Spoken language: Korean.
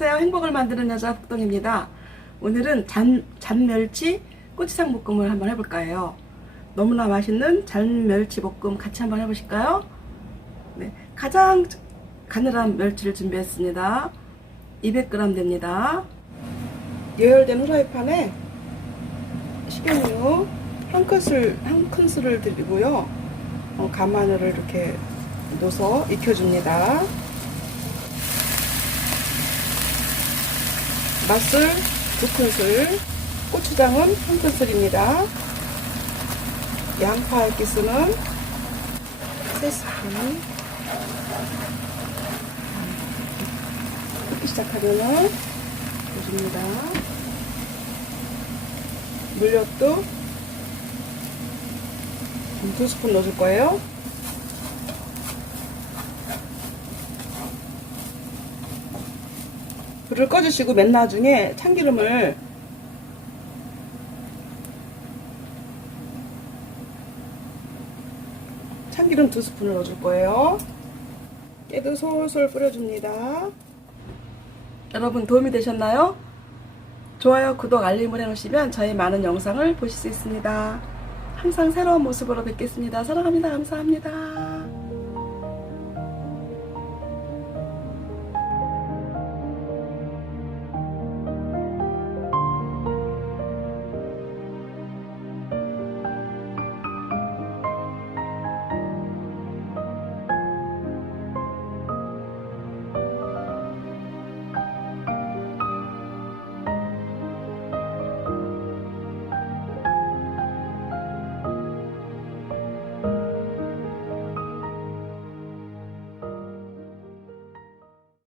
안녕하세요. 행복을 만드는 여자 북동입니다. 오늘은 잔, 잔멸치 고추장 볶음을 한번 해볼까 해요. 너무나 맛있는 잔멸치 볶음 같이 한번 해보실까요? 네, 가장 가늘한 멸치를 준비했습니다. 200g 됩니다. 예열된 후라이팬에 식용유 한 큰술, 한 큰술을 드리고요. 어, 간마늘을 이렇게 넣어서 익혀줍니다. 맛술 두 큰술, 고추장은 한 큰술입니다. 양파 액기스는 세 스푼. 끓기 시작하면은 넣어줍니다. 물엿도 두 스푼 넣어줄 거예요. 불을 꺼주시고 맨 나중에 참기름을 참기름 두 스푼을 넣어줄 거예요. 깨도 솔솔 뿌려줍니다. 여러분 도움이 되셨나요? 좋아요, 구독, 알림을 해놓으시면 저희 많은 영상을 보실 수 있습니다. 항상 새로운 모습으로 뵙겠습니다. 사랑합니다. 감사합니다.